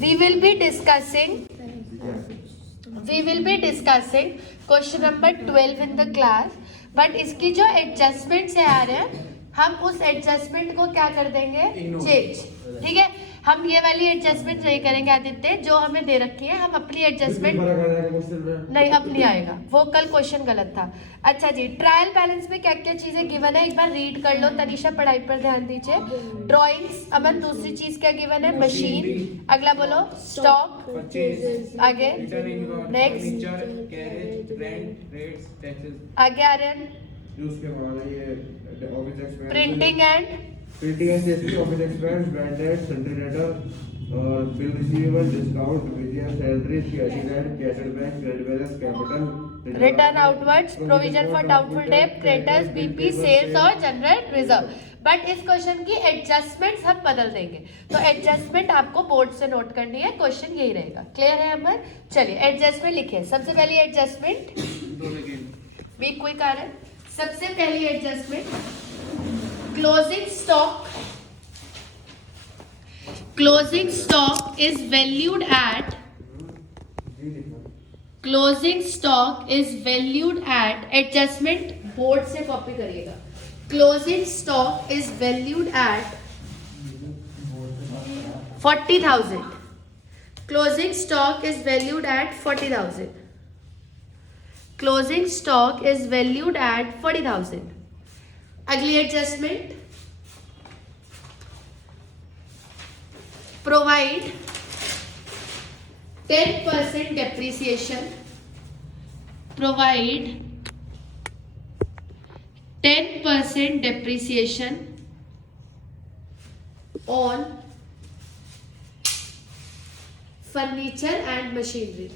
we will be discussing question number 12 in the class, but इसकी जो adjustments है आ रहे हैं, हम उस एडजस्टमेंट को क्या कर देंगे, चेंज। ठीक है, हम ये वाली एडजस्टमेंट नहीं करेंगे आदित्य, जो हमें दे रखी है हम अपनी एडजस्टमेंट नहीं, अब नहीं आएगा वो, कल क्वेश्चन गलत था। अच्छा जी, ट्रायल बैलेंस में क्या क्या चीजें गिवन है एक बार रीड कर लो। तनीषा पढ़ाई पर ध्यान दीजिए। ड्राइंग्स, अमन दूसरी चीज क्या गिवन है, मशीन। अगला बोलो, स्टॉक, आगे नेक्स्ट, आगे Aryan, printing and office expense, bad debt, sundry डेटा और bill receivable, discount, provision, salary, cash in hand, cash at bank, credit balance, capital, return outwards, provision for doubtful debt, creditors, BP, sales और general reserve. But इस question की adjustments हम बदल देंगे, तो adjustment आपको बोर्ड से नोट करनी है, क्वेश्चन यही रहेगा। क्लियर है अमर? चलिए एडजस्टमेंट लिखिए। सबसे पहली एडजस्टमेंट बी क्विक आ रहा है। सबसे पहली adjustment, closing stock is valued at adjustment board से कॉपी करिएगा। Closing stock is valued at 40,000। Closing stock is valued at 40,000। Closing stock is valued at 40,000। अगली adjustment, provide 10% depreciation, provide 10% depreciation on furniture and machinery,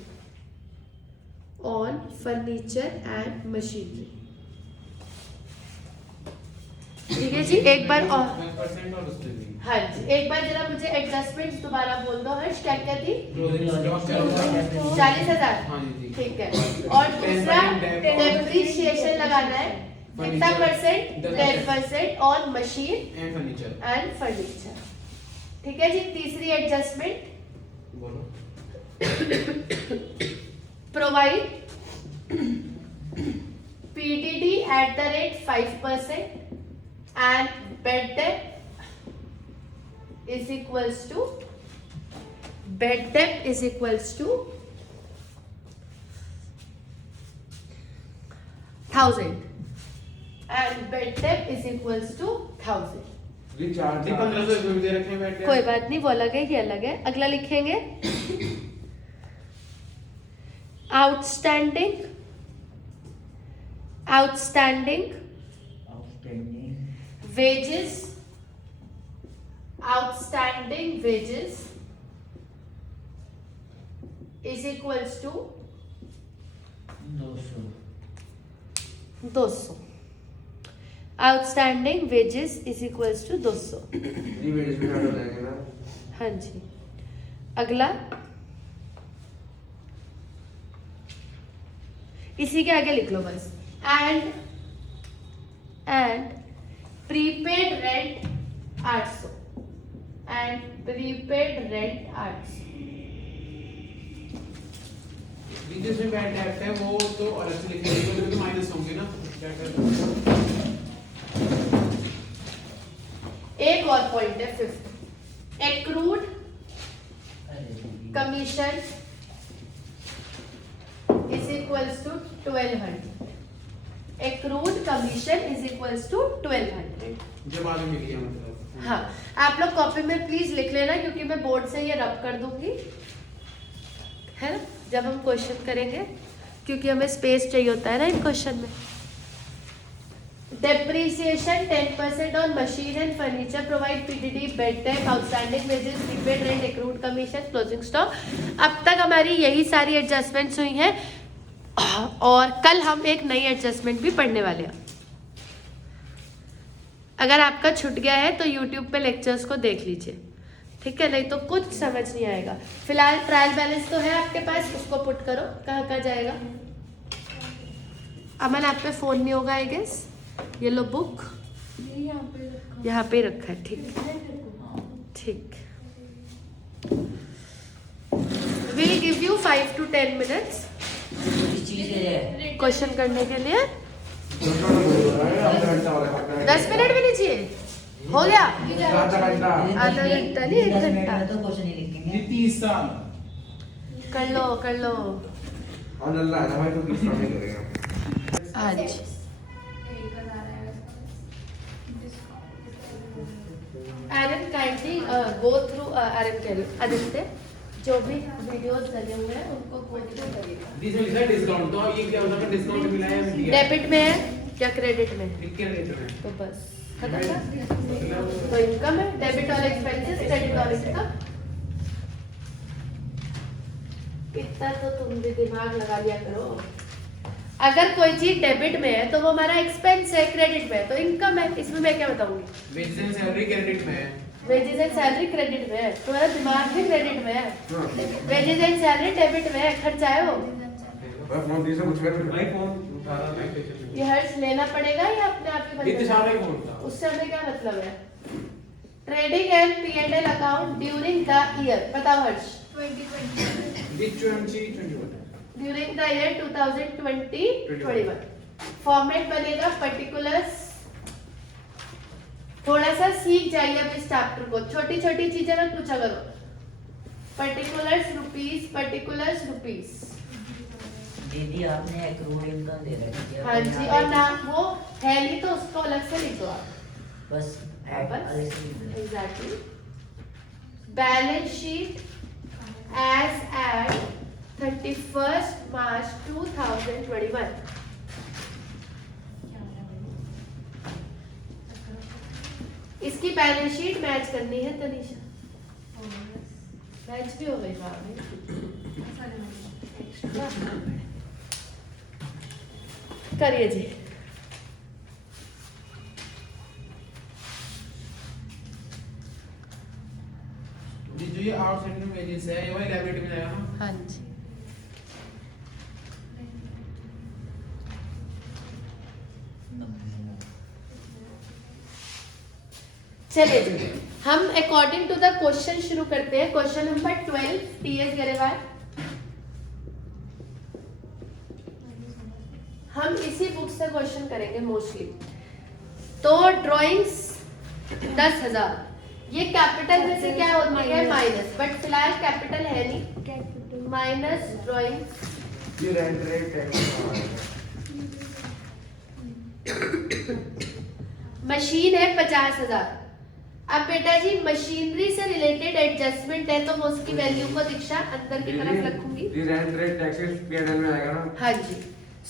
on furniture and machinery। ठीक है जी, एक बार और हाँ जी, एक बार जरा मुझे एडजस्टमेंट्स दोबारा बोल दो हर्ष, क्या क्या थी? 40,000, ठीक है। और दूसरा डेप्रिसिएशन लगाना है, कितना percent? 10% on machine and furniture. ठीक है जी। तीसरी adjustment, provide PDD at the rate 5% and bad debt is equals to 1,000 and bad debt is equals to 1,000। कोई बात नहीं, वो अलग है, ये अलग है। अगला लिखेंगे, outstanding wages is equals to 200। Outstanding wages is equals to 200। हाँ जी। अगला, इसी के आगे लिख लो बस, and prepaid rent 800 and prepaid rent 800। जिसमें बैड डेट है वो तो अलग से लिखेंगे, तो माइनस होंगे ना। एक और पॉइंट है, fifth, accrued commission is equals to 1200। Accrued commission is equals to 1200। जब आगे मिल गया मतलब। हाँ, आप लोग कॉपी में प्लीज लिख लेना, क्योंकि मैं बोर्ड से ये रब कर दूंगी, है ना, जब हम क्वेश्चन करेंगे, क्योंकि हमें स्पेस चाहिए होता है ना इन क्वेश्चन में। Depreciation 10% on machine and furniture, provide PDD, bed date, outstanding wages, prepaid rent, accrued commission, closing stock. अब तक हमारी यही सारी एडजस्टमेंट्स हुई हैं, और कल हम एक नई एडजस्टमेंट भी पढ़ने वाले हैं। अगर आपका छूट गया है तो YouTube पे लेक्चर्स को देख लीजिए, ठीक है, नहीं तो कुछ समझ नहीं आएगा। फिलहाल ट्रायल बैलेंस तो है आपके पास, उसको पुट करो। कहाँ जाएगा अमन? आप पे फोन नहीं होगा आई गेस। ये लो बुक, यहाँ पे रखा है, ठीक ठीक। 5 to 10 minutes क्वेश्चन करने के लिए। 10 मिनट भी नहीं चाहिए, हो गया आधा घंटा नहीं 1 घंटा। तो क्वेश्चन ही लिखेंगे। 30 साल कर लो कर लो आज। Aaron kindly go through Aaron कह रही आदित्य जो भी वीडियोस लगे हुए हैं उनको गो थ्रू करिएगा। इसमें लिखा है डिस्काउंट, तो ये क्या होता है डिस्काउंट मिला है या दिया? डेबिट में है या क्रेडिट में? लिख के लेते हैं। तो बस खत्म था। तो इनकम है, डेबिट और एक्सपेंसेस, क्रेडिट और इनकम। इतना तो तुम भी दिमाग लगा लिया करो। अगर कोई चीज डेबिट में है तो वो हमारा एक्सपेंस है, क्रेडिट में है तो इनकम है। इसमें मैं क्या बताऊंगी? वेजेस एंड सैलरी क्रेडिट में है। वेजेस एंड सैलरी क्रेडिट में है, तुम्हारा दिमाग भी क्रेडिट में है। वेजेस एंड सैलरी डेबिट में है, खर्चा है वो। भाई फोन उठा रहा है कैसे? ये हर्ष लेना पड़ेगा या अपने आप ही इतने सारे ही फोन था। उससे हमें क्या मतलब है? Trading and P&L account during the year, बताओ हर्ष। 2021 ड्यूरिंग द ईयर 2020-21 फॉर्मेट बनेगा पर्टिकुलर्स। थोड़ा सा सीख जाइए अब इस चैप्टर को, छोटी छोटी चीजें मत पूछा करो। Particulars rupees. दीदी आपने 1 करोड़ इनकम दे रखी है। हाँ जी, और नाम वो है नहीं तो उसको अलग से लिख दो आप। बस exactly. Balance sheet as at 31st March 2021। इसकी बैलेंस शीट मैच करनी है तनीषा। मैच भी हो गई भाभी। करिए जी। जो ये आउटस्टैंडिंग वेजेस है ये वाली लायबिलिटी में जाएगा ना? हाँ जी। चलिए जी, हम अकॉर्डिंग टू द क्वेश्चन शुरू करते हैं। Question number 12 TS Grewal. हम इसी बुक से क्वेश्चन करेंगे मोस्टली। तो ड्राइंग्स 10,000, ये कैपिटल में से क्या होता है? माइनस, बट फिलहाल कैपिटल है नहीं। माइनस ड्राइंग्स ये रेंट रेट टैक्स। मशीन है 50,000। अब बेटा जी मशीनरी से रिलेटेड एडजस्टमेंट है तो मैं उसकी वैल्यू को दीक्षा अंदर की तरफ रखूंगी। ये रेंट रेट टैक्सेस P&L में आएगा ना? हाँ जी।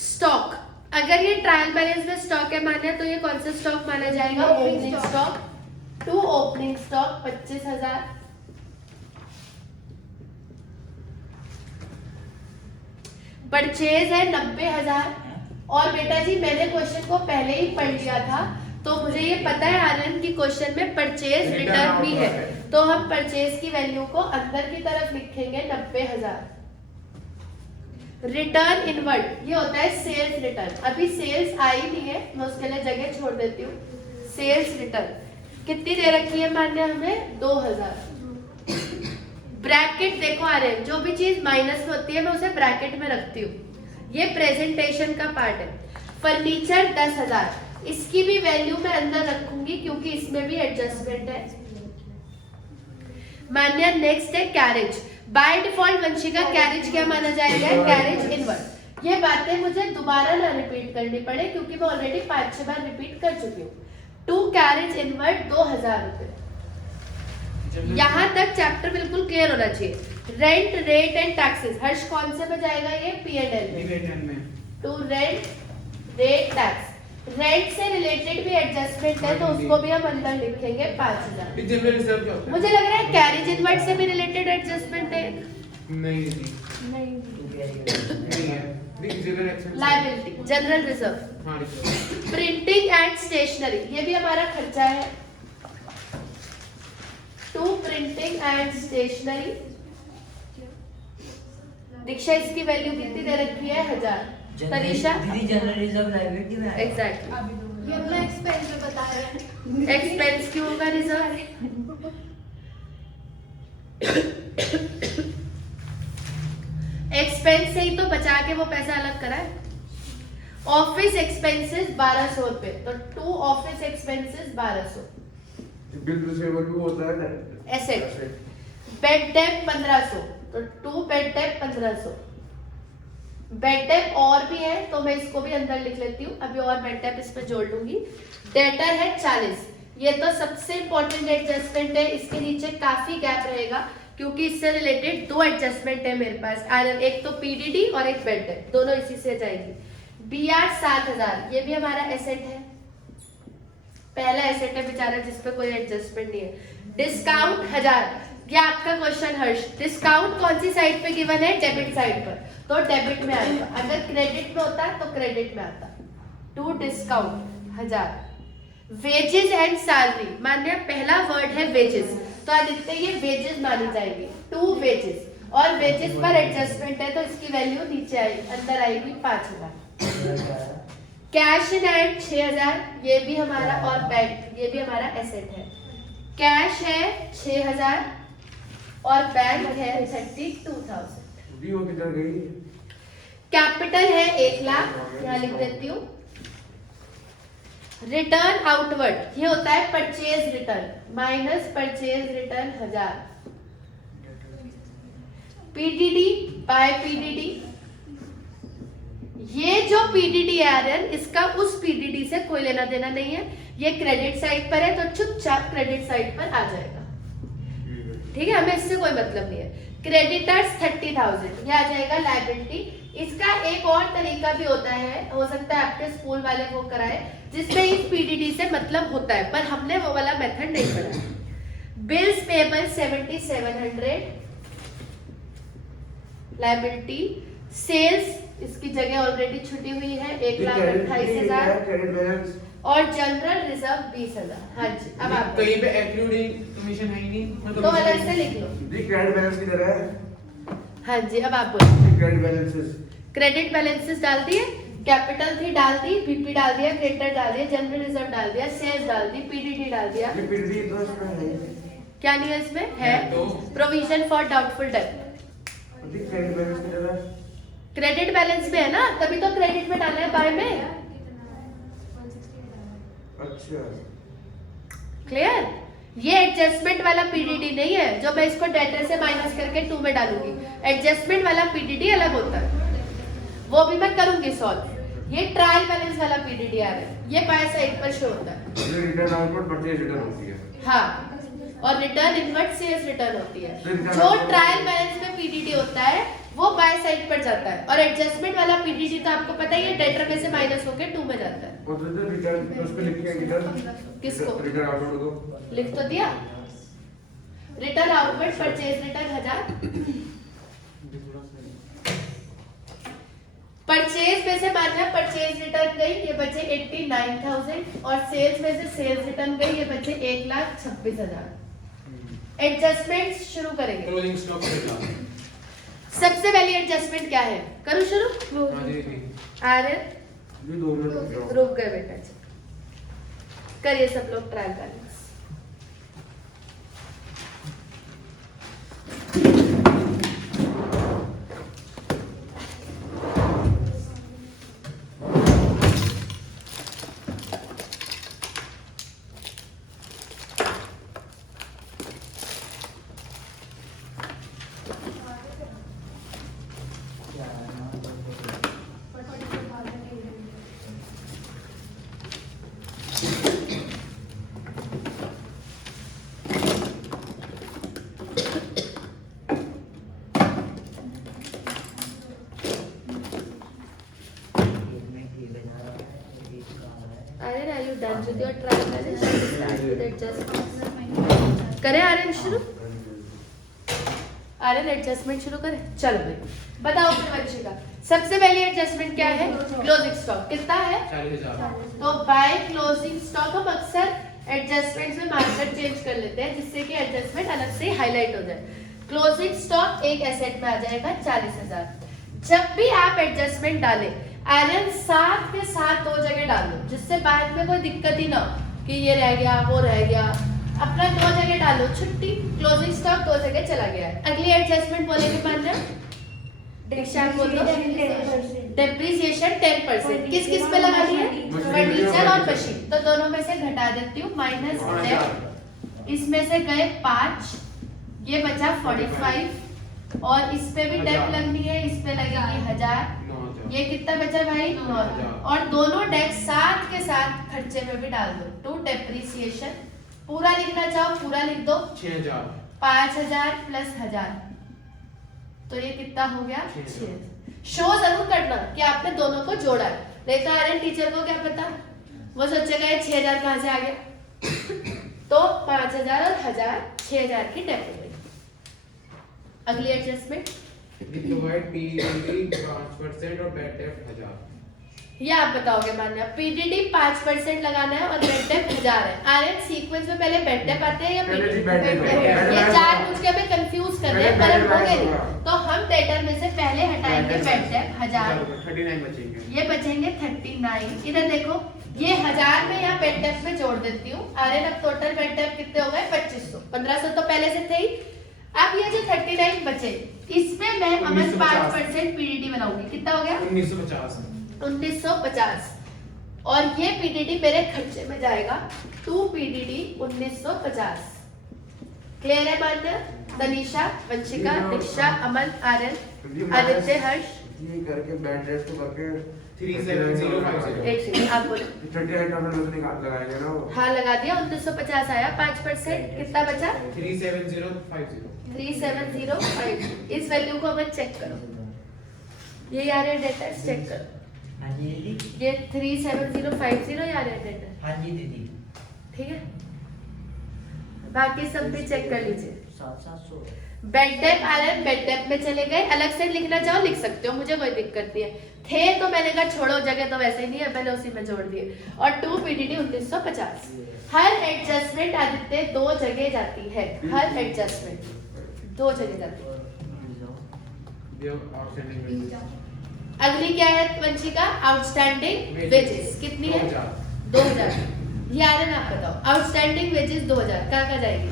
स्टॉक, अगर ये ट्रायल बैलेंस में स्टॉक है माना तो ये कौन सा स्टॉक माना जाएगा? Opening stock. To opening stock 25,000। Purchase है 90,000। और बेटा जी मैंने क्वेश्चन को पहले ही पढ़ लिया था तो मुझे ये पता है आनंद की क्वेश्चन में परचेज रिटर्न भी है, तो हम परचेज की वैल्यू को अंदर की तरफ लिखेंगे 90,000। रिटर्न इनवर्ड ये होता है सेल्स रिटर्न। अभी सेल्स आई नहीं है, मैं उसके लिए जगह छोड़ देती हूँ। सेल्स रिटर्न कितनी दे रखी है मान्य हमें? 2,000। ब्रैकेट देखो आ रहे हैं, जो भी चीज माइनस में होती है मैं उसे ब्रैकेट में रखती हूँ। ये प्रेजेंटेशन का पार्ट है। फर्नीचर 10,000, इसकी भी वैल्यू मैं अंदर रखूंगी क्योंकि इसमें भी एडजस्टमेंट है। मान्य नेक्स्ट है carriage. By default Vanshika carriage क्या माना जाएगा? Carriage inward. ये बातें मुझे दोबारा ना रिपीट करनी पड़े क्योंकि मैं ऑलरेडी 5-6 बार रिपीट कर चुकी हूँ। टू कैरेज इनवर्ड 2,000 रुपए। यहाँ तक चैप्टर बिल्कुल क्लियर होना चाहिए। Rent rate and taxes, Harsh कौन से में जाएगा? ये P&L में। To rent rate tax. Rent से रिलेटेड भी एडजस्टमेंट है तो उसको भी हम अंदर लिखेंगे 5,000। जनरल रिजर्व क्या होता है? मुझे लग रहा है कैरेज इनवर्ड से भी रिलेटेड एडजस्टमेंट है। नहीं है। General expense liability, general reserve. हाँ रिजर्व। प्रिंटिंग एंड स्टेशनरी, ये भी हमारा खर्चा है। To printing and stationery. Diksha इसकी वैल्यू कितनी दे रखी है? 1,000। तनीषा दीदी जनरल रिजर्व लायबिलिटी में एग्जैक्टली। ये अपना एक्सपेंस में बता रहे हैं। एक्सपेंस क्यों होगा रिजर्व? एक्सपेंस से ही तो बचा के वो पैसा अलग करा है। ऑफिस एक्सपेंसेस 1200 रुपए, तो 2 ऑफिस एक्सपेंसेस 1200। बिल रिसीवेबल भी होता है एसेट। बेड डेप 1500, तो 2 बेड डेप 1500। बेड डेप और भी है तो मैं इसको भी अंदर लिख लेती हूँ, अभी और बेड डेप इसमें जोड़ लूंगी। डेटर है 40, ये तो सबसे इंपॉर्टेंट एडजस्टमेंट है, इसके नीचे काफी गैप रहेगा क्योंकि इससे रिलेटेड 2 एडजस्टमेंट है मेरे पास, एक तो पीडीडी और एक बेड डेप, दोनों इसी से जाएगी। बीआर 7000, ये भी हमारा एसेट है, पहला एसेट है बेचारा जिस पे कोई एडजस्टमेंट नहीं है। डिस्काउंट 1000, ये आपका क्वेश्चन हर्ष, डिस्काउंट कौन सी साइड पे गिवन है? डेबिट साइड पर, तो डेबिट में आएगा। अगर क्रेडिट में होता तो क्रेडिट में आता। 2 डिस्काउंट 1000। वेजेस एंड सैलरी, मानिए पहला वर्ड है वेजेस, तो आदित्य ये वेजेस मानी जाएगी। 2 वेजेस, और वेजेस पर एडजस्टमेंट है तो इसकी वैल्यू नीचे आएगी, अंदर आएगी 5000। कैश इन हैंड 6000, ये भी हमारा, और बैंक ये भी हमारा एसेट है। कैश है 6000 और बैंक है 32,000। भी वो किधर गई? कैपिटल है 1 लाख, यहाँ लिख देती हूँ। रिटर्न आउटवर्ड, ये होता है purchase return, minus purchase return 1000। PDD by PDD, ये जो पीडीडी है आर्यन, इसका उस पीडीडी से कोई लेना देना नहीं है, ये क्रेडिट साइड पर है तो चुपचाप क्रेडिट साइड पर आ जाएगा, ठीक है, हमें इससे कोई मतलब नहीं है। क्रेडिटर्स 30,000, ये आ जाएगा लायबिलिटी। इसका एक और तरीका भी होता है, हो सकता है आपके स्कूल वाले वो कराए, जिसमें इस पीडीडी से मतलब होता है, पर हमने वो वाला मेथड नहीं पढ़ा। Bills payable 7700, liability. सेल्स, इसकी जगह ऑलरेडी छुटी हुई है 1,28,000, और जनरल रिजर्व 20,000। हाँ जी, अब आप कहीं पे एक्लूडिंग कमीशन है ही नहीं, तो अलग से लिख लो। जी क्रेडिट बैलेंस किधर है? हाँ जी, अब आप बोलो। क्रेडिट बैलेंसेस, क्रेडिट बैलेंसेस डाल दिए, कैपिटल थी डाल दी, बीपी डाल दिया, क्रेडिटर डाल दिया, जनरल रिजर्व डाल दिया, सेल्स डाल दी, पीडीडी डाल दिया। ये पीडीडी तो इसमें है, क्या नहीं है इसमें? है प्रोविजन फॉर डाउटफुल डेट। जी क्रेडिट बैलेंस किधर है? क्रेडिट बैलेंस में है ना, तभी तो क्रेडिट में डालना है, बाय में। अच्छा, क्लियर? ये एडजस्टमेंट वाला पीडीडी नहीं है जो मैं इसको डेटर से माइनस करके 2 में डालूंगी। एडजस्टमेंट वाला पीडीडी अलग होता है, वो भी मैं करूंगी सॉल्व। ये ट्रायल बैलेंस वाला पीडीडी आ रहा है, ये बाय साइड पर शो होता है। ये रिटर्न आउटपुट परचेज रिटर्न होती है। हाँ, और रिटर्न इनवर्ट सेल्स रिटर्न होती है। जो ट्रायल बैलेंस में पीडीडी होता है वो बाय साइड पर जाता है, और एडजस्टमेंट वाला पीडीडी तो आपको पता ही है, डेटर में से माइनस होकर 2 में जाता है। और तो रिटर्न उस पे लिखे हैं किधर? किसको? रिटर्न आउटपुट को लिख तो दिया। Return outward purchase return 1000, purchase में से मानिए परचेज रिटर्न गई, ये बचे 89,000, और सेल्स में से सेल्स रिटर्न गई, ये बचे 1,26,000। एडजस्टमेंट शुरू करेंगे। क्लोजिंग स्टॉक कितना? सबसे पहली एडजस्टमेंट क्या है? करूं शुरू? हाँ जी जी। आर्यन जी 2 मिनट रुक जाओ। रुक गए बेटा, करिए सब लोग trial balance. done with your trial balance, start with adjustment. करें आर्यन शुरू? आर्यन एडजस्टमेंट शुरू करें? चलो भाई बताओ फिर वंशिका, सबसे पहली एडजस्टमेंट क्या है? क्लोजिंग स्टॉक कितना है? 40,000। तो बाय क्लोजिंग स्टॉक हम अक्सर एडजस्टमेंट में मार्कर चेंज कर लेते हैं जिससे कि एडजस्टमेंट अलग से हाईलाइट हो जाए। क्लोजिंग स्टॉक एक एसेट में आ जाएगा 40,000। जब भी आप एडजस्टमेंट डालें आर्यन साथ के साथ दो जगह डालो जिससे बाद में कोई दिक्कत ही ना हो कि ये रह गया वो रह गया, अपना दो जगह डालो, छुट्टी क्लोजिंग स्टॉक दो जगह चला गया है। अगली एडजस्टमेंट बोलेंगे मान्य दीक्षा बोल दो। डेप्रिसिएशन 10%। किस किस पे लगानी है? फर्नीचर और मशीन। तो दोनों में से घटा देती हूँ, -10, इसमें से गए 5, ये बचा 45, और इस पे भी डेप लगनी है, इस पे लगेगी 1000, ये कितना बचा भाई? 9। और दोनों डेप साथ के साथ खर्चे में भी डाल दो। टू डेप्रिसिएशन पूरा लिखना चाहो पूरा लिख दो। 6000 5000 प्लस 1000, तो ये कितना हो गया? 6। शो जरूर करना कि आपने दोनों को जोड़ा है, नहीं तो आर्यन टीचर को क्या पता, वो सोचेगा ये 6000 कहाँ से आ गया। तो 5000 और 1000, 6000 की डेप हो गई। अगली एडजस्टमेंट डिवाइड पीडीडी 5% और बैड डेट 1000। ये आप बताओगे मान्या। पीडीडी 5% लगाना है और बेड डेप 1000 है। आर्यन सीक्वेंस में पहले बेड डेप आते हैं या पीडीडी? ये चार मुझे में कंफ्यूज कर रहे हैं, पर हम हो गए। तो हम डेटर में से पहले हटाएंगे बेड डेप 1000, 39 बचेंगे। ये बचेंगे 39। इधर देखो, ये 1000 में यहाँ बेड डेप में जोड़ देती हूँ। आर्यन अब टोटल बेड डेप कितने हो गए? 2500। 1500 तो पहले से थे ही। अब ये जो 39 बचे, इसमें मैं अमन 5% पीडीडी बनाऊंगी। कितना हो गया? 1950। 1950। और ये पीडीडी मेरे खर्चे में जाएगा। 2 पीडीडी 1950। क्लियर है मान्य? तनीषा, वंशिका, दीक्षा, अमन, आर्यन, आदित्य, हर्ष। ये करके बैड डेट को करके 37050। एक सेकंड, आप बोलो। 3800 लगाएंगे ना वो। हाँ लगा दिया। 1950 आया, 5% कितना बचा? 37050। 3705। इस वैल्यू को हमें चेक करो। ये आ रहा है डेटा, चेक करो। हाँ जी दीदी। ये 37050 आ रहा है डेटा, हाँ जी दीदी। ठीक है। बाकी सब भी चेक कर लीजिए। 700। बेड डेप आ रहा है, बेड डेप में चले गए। अलग से लिखना चाहो लिख सकते हो, मुझे कोई दिक्कत नहीं है। थे तो मैंने कहा छोड़ो, जगह तो वैसे ही नहीं है, पहले उसी में जोड़ दिए। और 2 पीडीडी 1950। हर एडजस्टमेंट आदित्य 2 जगह जाती है। हर एडजस्टमेंट 2 जगह जाती है। अगली क्या है वंशिका? आउटस्टैंडिंग वेजेस कितनी है? 2000। ये आ रहा है ना, आप बताओ। आउटस्टैंडिंग वेजेस 2000 कहाँ जाएगी?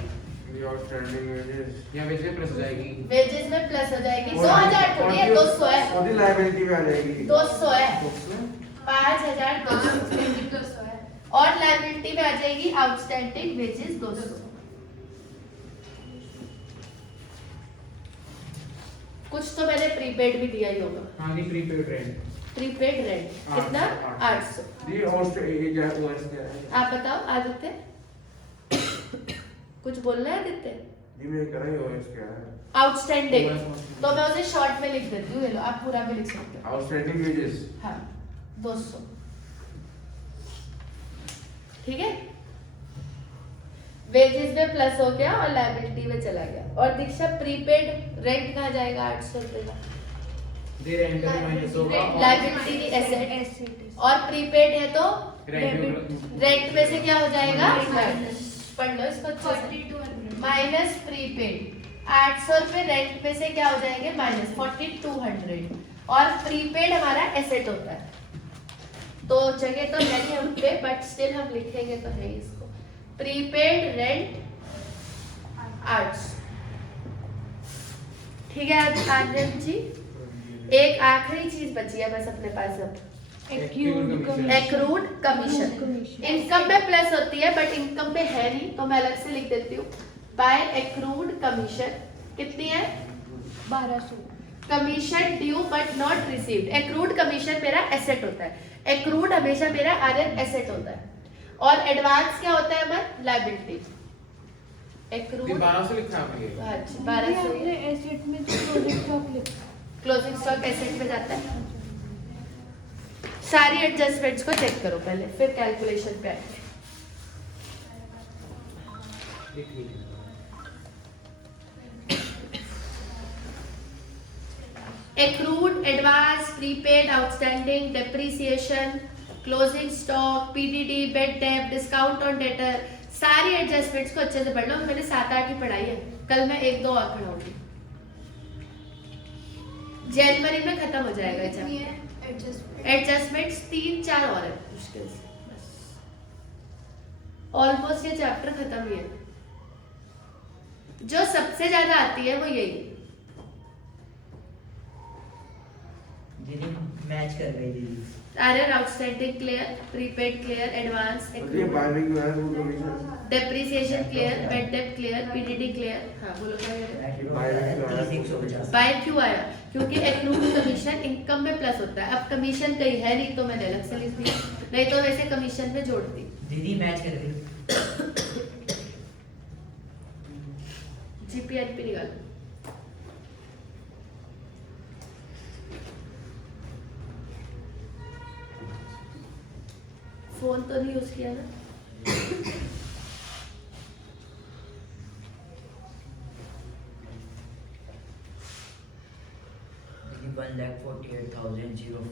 आउटस्टैंडिंग वेजेस यहाँ वेजेस प्लस हो जाएगी। वेजेस में प्लस हो जाएगी। 2000 थोड़ी है, 200 है। और लायबिलिटी में आ जाएगी। 200 है। 5200 है। और लायबिलिटी में आ जाएगी आउटस्टैंडिंग वेजेस 200। कुछ तो मैंने प्रीपेड भी दिया ही होगा। हाँ जी, प्रीपेड रेंट। प्रीपेड रेंट कितना? 800। ये होस्ट ये क्या ओएस क्या है? आप बताओ आदित्य, कुछ बोलना है आदित्य? जी मैं कह रहा हूं ओएस क्या है? आउटस्टैंडिंग, तो मैं उसे शॉर्ट में लिख देती हूँ। ये लो, आप पूरा भी लिख सकते हो। Outstanding wages. हाँ 200, ठीक है। वेजेस में प्लस हो गया और लायबिलिटी में चला गया। और दीक्षा प्रीपेड रेंट कहाँ जाएगा? 800 रुपए का। दे रेंट का माइनस होगा। लायबिलिटी की एसेट, और प्रीपेड है तो रेंट में से क्या हो जाएगा? पढ़ लो इसको अच्छे से। माइनस प्रीपेड 800 रुपए, रेंट में से क्या हो जाएंगे? माइनस 4200। और प्रीपेड हमारा एसेट होता है, तो जगह तो है नहीं हम पे, बट स्टिल हम लिखेंगे तो है इसको। प्रीपेड रेंट 800, ठीक है आर्यन जी। एक आखिरी चीज बची है बस अपने पास अब, एक्रूड कमीशन। इनकम में प्लस होती है बट इनकम में है नहीं, तो मैं अलग से लिख देती हूँ। बाय एक्रूड कमीशन कितनी है? 1200। Commission due but not received. Accrued commission मेरा एसेट होता है। एक्रूड हमेशा मेरा आर्यन एसेट होता है। और एडवांस क्या होता है हमारा? लायबिलिटी। एक्रूड 1200 लिखा है आपने। अच्छा 1200 एसेट में जो क्लोजिंग स्टॉक लिखा है। क्लोजिंग स्टॉक एसेट में जाता है। सारी एडजस्टमेंट्स को चेक करो पहले, फिर कैलकुलेशन पे आएंगे। Accrued, advance, prepaid, outstanding, depreciation, closing stock, PDD, bed date, discount on debtor, सारी एडजस्टमेंट्स को अच्छे से पढ़ लो। मैंने 7-8 ही पढ़ाई है, कल मैं 1-2 और पढ़ाऊंगी। जनवरी में खत्म हो जाएगा चैप्टर। एडजस्टमेंट्स 3-4 और है मुश्किल से, बस ऑलमोस्ट ये चैप्टर खत्म ही है। जो सबसे ज्यादा आती है वो यही, मैच कर गई दीदी। Aryan outstanding clear, prepaid clear, advance, ये बाइंग जो है वो commission depreciation clear, bad debt clear, PDD clear. हाँ बोलो क्या कह रहे हो? बाय क्यों आया? क्योंकि एक्रूड कमीशन इनकम में प्लस होता है। अब कमीशन कहीं है नहीं तो मैंने अलग से लिख दिया, नहीं तो वैसे कमीशन में जोड़ती। दीदी मैच कर गई। जीपीएनपी निकालो। फोन तो नहीं यूज किया ना? दीदी 1,48,050।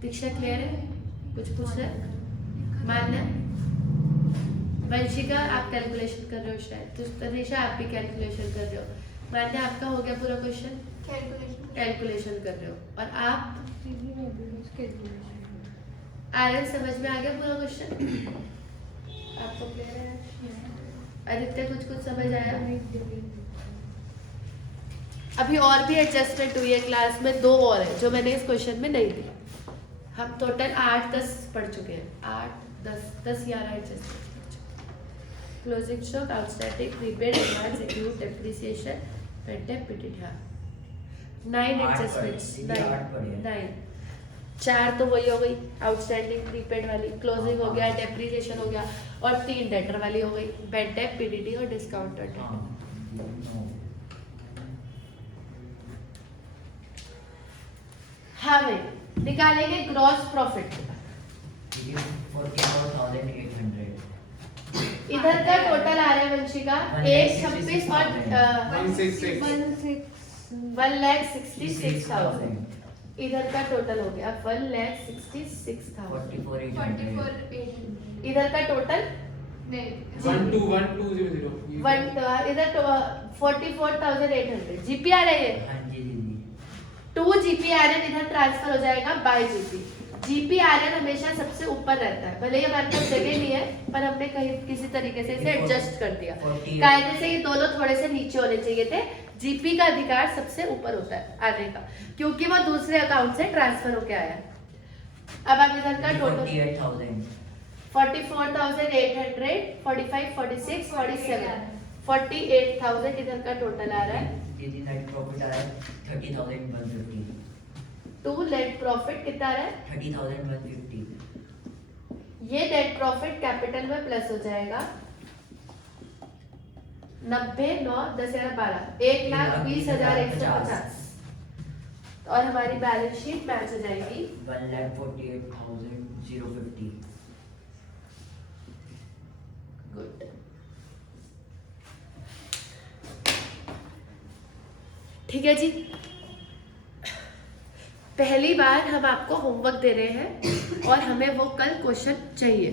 दीक्षा क्लियर है? कुछ पूछ रहे हैं? मान्या, वंशिका आप कैलकुलेशन कर रहे हो शायद, तो तनिषा आप भी कैलकुलेशन कर रहे हो। मान्या आपका हो गया पूरा क्वेश्चन, कैलकुलेशन कर रहे हो। और आप आर्यन समझ में आ गया पूरा क्वेश्चन? आपको क्लियर है? आदित्य कुछ समझ आया? अभी और भी एडजस्टमेंट हुई है क्लास में, 2 और है जो मैंने इस क्वेश्चन में नहीं दी। हम टोटल 8-10 पढ़ चुके हैं, 8-10-11 adjustment. Closing stock, outstanding, prepaid, advance, accrued, depreciation, bed date, PDD. 9 adjustments, 9। 4 तो वही हो गई, आउटस्टैंडिंग प्रीपेड वाली, क्लोजिंग हो गया, डेप्रिसिएशन हो गया, और 3 डेटर वाली हो गई, बेड डेट, पीडीडी और डिस्काउंटेड डेट। हाँ भाई, निकालेंगे ग्रॉस प्रॉफिट। 44,800। इधर का टोटल आ रहा है वंशिका 126 और 166 1,66,000। इधर का टोटल हो गया 1,66,000। 44,800। इधर का टोटल 121200 इधर 44,800 जीपी आ रहा है ये। हाँ जी दीदी। 2 जीपी आर्यन इधर ट्रांसफर हो जाएगा बाय जीपी। जीपी आर्यन हमेशा सबसे ऊपर रहता है, भले ही हमारे पास जगह नहीं है पर हमने कहीं किसी तरीके से इसे एडजस्ट कर दिया। कायदे से ये दोनों थोड़े से नीचे होने चाहिए थे। जीपी का अधिकार सबसे ऊपर होता है आने का, क्योंकि वो दूसरे अकाउंट से ट्रांसफर होके आया। अब आप इधर का टोटल 44,800, 45, 46, 47, 48,000 इधर का टोटल आ रहा है। दीदी नेट प्रॉफिट आ रहा है 30,150। 2 नेट प्रॉफिट कितना आ रहा है? 30,150। ये नेट प्रॉफिट कैपिटल में प्लस हो जाएगा 90, 9, 10, 11, 12, 1,20,150। और हमारी बैलेंस शीट मैच हो जाएगी 1,48,050। गुड। ठीक है जी, पहली बार हम आपको होमवर्क दे रहे हैं और हमें वो कल क्वेश्चन चाहिए।